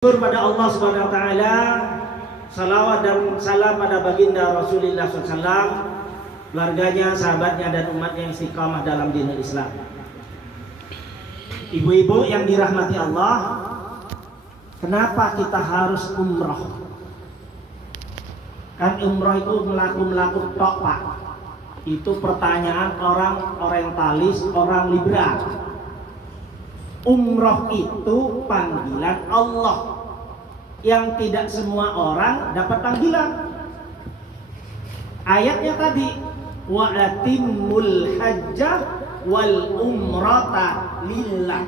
Syukur pada Allah Subhanahu wa taala, salawat dan salam pada baginda Rasulullah SAW, keluarganya, sahabatnya dan umatnya yang istiqamah dalam dinul Islam. Ibu-ibu yang dirahmati Allah, kenapa kita harus umroh? Kan umroh itu melaku tok, Pak. Itu pertanyaan orang orientalis, orang liberal. Umroh itu panggilan Allah yang tidak semua orang dapat panggilan. Ayatnya tadi, wa atimmul hajjah wal umrata lillah.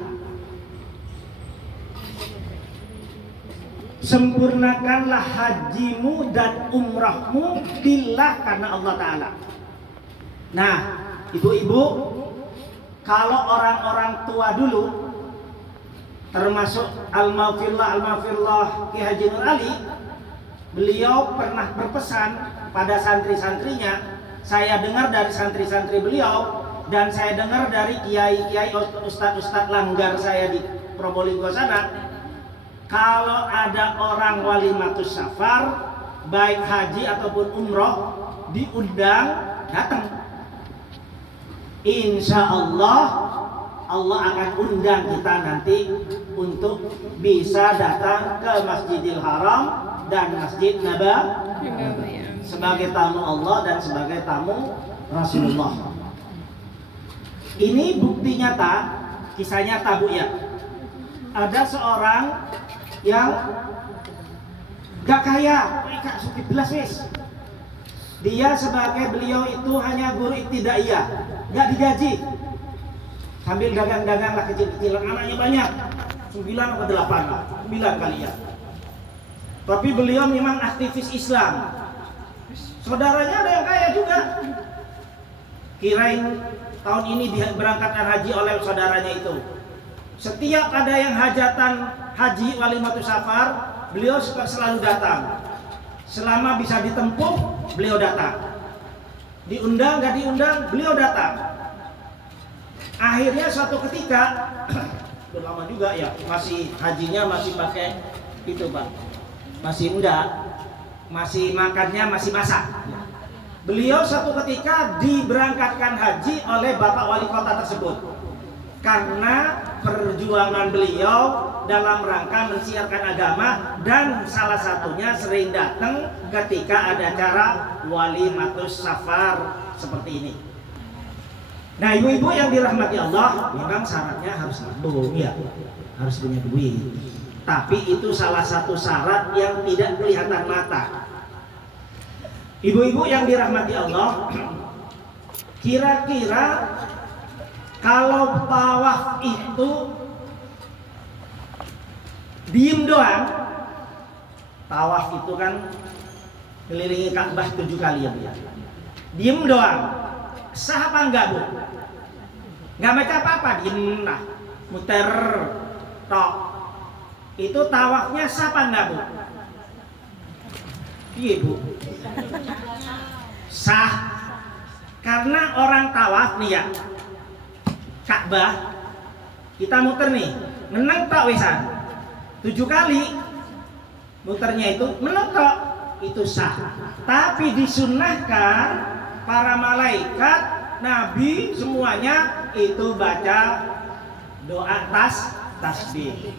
Sempurnakanlah hajimu dan umrahmu lillah, karena Allah Ta'ala. Nah, ibu-ibu, kalau orang-orang tua dulu, termasuk Al-Mafirullah Ki Haji Nur Ali, beliau pernah berpesan pada santri-santrinya. Saya dengar dari santri-santri beliau, dan saya dengar dari kiai-kiai, ustadz-ustadz langgar saya di Probolinggo sana, kalau ada orang walimatus safar, baik haji ataupun umroh, diundang, datang. Insya Allah akan undang kita nanti untuk bisa datang ke Masjidil Haram dan Masjid Nabawi sebagai tamu Allah dan sebagai tamu Rasulullah. Ini bukti nyata, kisah nyata, Bu, ya. Ada seorang yang gak kaya, sukit belas wis. Dia sebagai beliau itu hanya guru ibtidaiyah, gak digaji. Sambil dagang-dagang lah kecil-kecilan, anaknya banyak, 9 atau 8 lah, 9 kali ya. Tapi beliau memang aktivis Islam. Saudaranya ada yang kaya juga. Kirain tahun ini diberangkatkan haji oleh saudaranya itu. Setiap ada yang hajatan haji walimatus safar, beliau selalu datang. Selama bisa ditempuh, beliau datang. Diundang gak diundang, beliau datang. Akhirnya suatu ketika, udah lama juga ya, masih hajinya masih pakai itu, Pak, masih muda, masih makannya masih masak. Beliau suatu ketika diberangkatkan haji oleh Bapak Wali Kota tersebut, karena perjuangan beliau dalam rangka mensiarkan agama, dan salah satunya sering datang ketika ada acara walimatus safar seperti ini. Nah, ibu-ibu yang dirahmati Allah, memang syaratnya harus mampu, ya, harus punya duit. Tapi itu salah satu syarat yang tidak kelihatan mata. Ibu-ibu yang dirahmati Allah, kira-kira kalau tawaf itu diem doang, tawaf itu kan kelilingi Ka'bah 7 kali ya, Bu, ya. Diem doang, sah apa enggak, Bu? Enggak baca apa-apa, diem lah, muter tok. Itu tawafnya sah apa enggak, Bu? Iya, Bu, sah. Karena orang tawaf nih ya, Ka'bah kita muter nih, meneng tok wisan 7 kali muternya, itu meneng tok, itu sah. Tapi disunnahkan para malaikat, nabi, semuanya itu baca doa tasbih.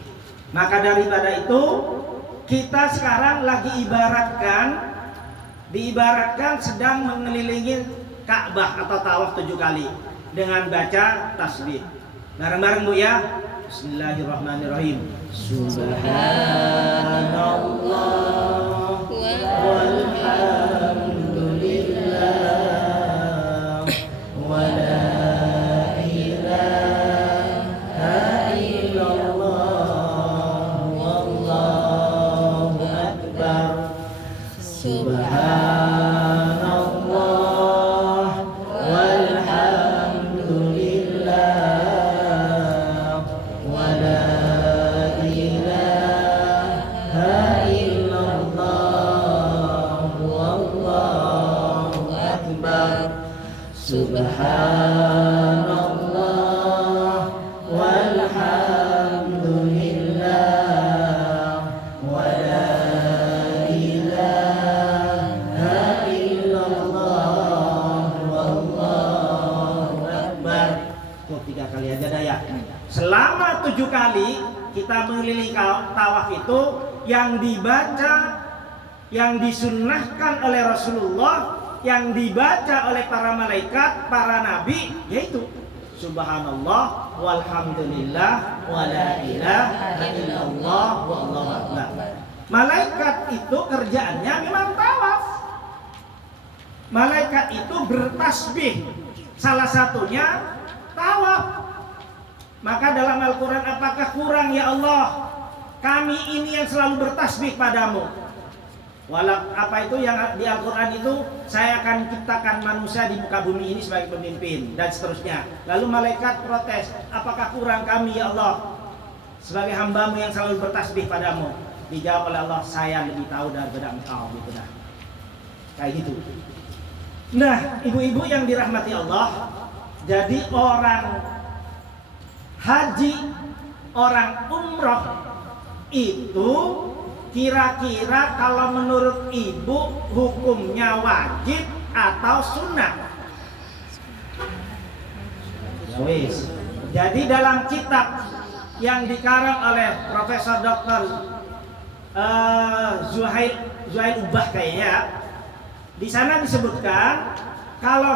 Maka daripada itu, kita sekarang lagi diibaratkan sedang mengelilingi Ka'bah atau tawaf 7 kali dengan baca tasbih. Bareng-bareng, Bu, ya. Bismillahirrahmanirrahim. Subhanallah walhamdulillah wa la ilaha illallah wallahu akbar. Subhanallah walhamdulillah wa la ilaha illallah wallahu akbar. Subhanallah walhamdulillah kita mengelilingi tawaf itu yang dibaca, yang disunnahkan oleh Rasulullah, yang dibaca oleh para malaikat, para nabi, yaitu subhanallah walhamdulillah wala ilaha illallah wallahu akbar. Malaikat itu kerjaannya memang tawaf. Malaikat itu bertasbih, salah satunya tawaf. Maka dalam Al-Quran, apakah kurang ya Allah kami ini yang selalu bertasbih padamu? Walau apa itu yang di Al-Quran itu, saya akan ciptakan manusia di muka bumi ini sebagai pemimpin dan seterusnya. Lalu malaikat protes, apakah kurang kami ya Allah sebagai hambamu yang selalu bertasbih padamu? Dijawab oleh Allah, saya lebih tahu daripada engkau, gitu dah. Kayak gitu. Nah, ibu-ibu yang dirahmati Allah, jadi orang haji, orang umroh itu kira-kira kalau menurut ibu hukumnya wajib atau sunnah? Jadi dalam kitab yang dikarang oleh Profesor Dr. Zuhail Ubah kayaknya, di sana disebutkan kalau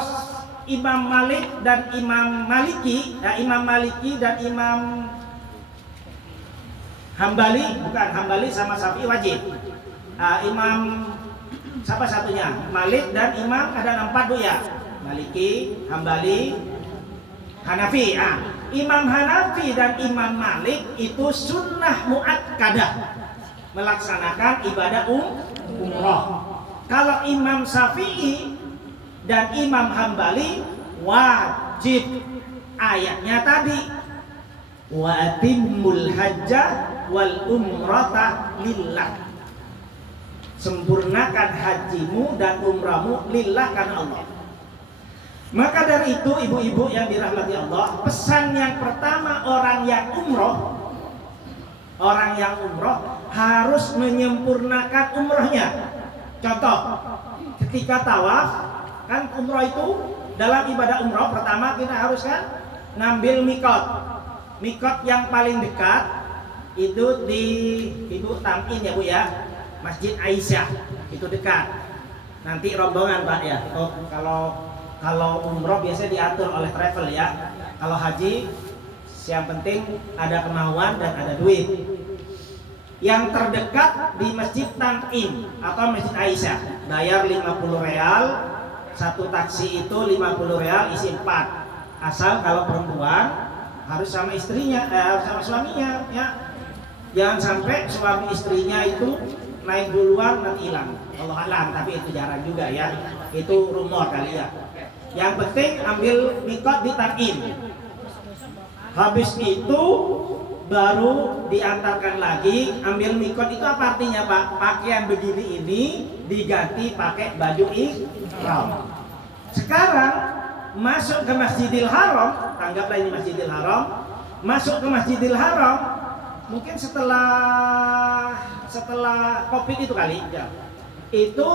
Imam Malik dan Imam Maliki, Imam Maliki dan Imam Hambali, bukan Hambali sama Syafi'i wajib. Imam siapa satunya? Malik dan Imam ada 4 bu ya. Maliki, Hambali, Hanafi. Imam Hanafi dan Imam Malik itu sunnah muakkadah melaksanakan ibadah umroh. Kalau Imam Syafi'i dan Imam Hambali wajib. Ayatnya tadi, wa atimmul hajja wal umrata lillah. Sempurnakan hajimu dan umrahmu lillah, karena Allah. Maka dari itu ibu-ibu yang dirahmati Allah, pesan yang pertama orang yang umroh harus menyempurnakan umrohnya. Contoh, ketika tawaf, kan umroh itu dalam ibadah umroh pertama kita harus kan ngambil mikot. Mikot yang paling dekat itu di Ibu Tamkin ya Bu ya, Masjid Aisyah, itu dekat. Nanti rombongan Pak ya. Oh, kalau umroh biasanya diatur oleh travel ya. Kalau haji yang penting ada kemauan dan ada duit. Yang terdekat di Masjid Tamkin atau Masjid Aisyah, bayar 50 real. Satu taksi itu 50 real, isi 4. Asal kalau perempuan harus sama istrinya, sama suaminya ya. Jangan sampai suami istrinya itu naik duluan nanti hilang. Allah alam, tapi itu jarang juga ya. Itu rumor kali ya. Yang penting ambil mikot di Tamkin. Habis itu baru diantarkan lagi, ambil mikot. Itu apa artinya Pak? Pakaian begini ini diganti pakai baju ihram. Sekarang masuk ke Masjidil Haram, tanggaplah ini Masjidil Haram. Masuk ke Masjidil Haram mungkin setelah Covid itu kali ya. Itu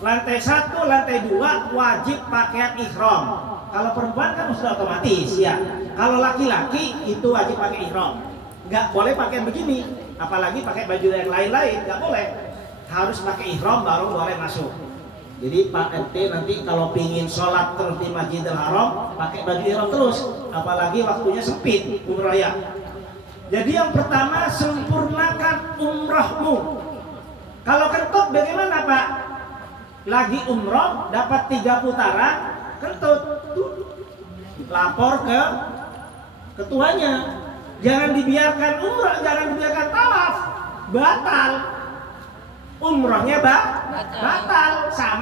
lantai 1, lantai 2 wajib pakaian ihram. Kalau perempuan kan sudah otomatis ya. Kalau laki-laki itu wajib pakai ihram. Nggak boleh pakaian begini, apalagi pakai baju yang lain-lain, nggak boleh. Harus pakai ihram baru boleh masuk. Jadi Pak RT nanti kalau pingin sholat terus di Masjidil Haram, pakai baju ihram terus, apalagi waktunya sempit umroh ya. Jadi yang pertama, sempurnakan umrohmu. Kalau kentut bagaimana Pak? Lagi umroh dapat 3 putaran, kentut, lapor ke ketuanya. Jangan dibiarkan umroh, jangan dibiarkan tawaf, batal. Umrohnya batal sama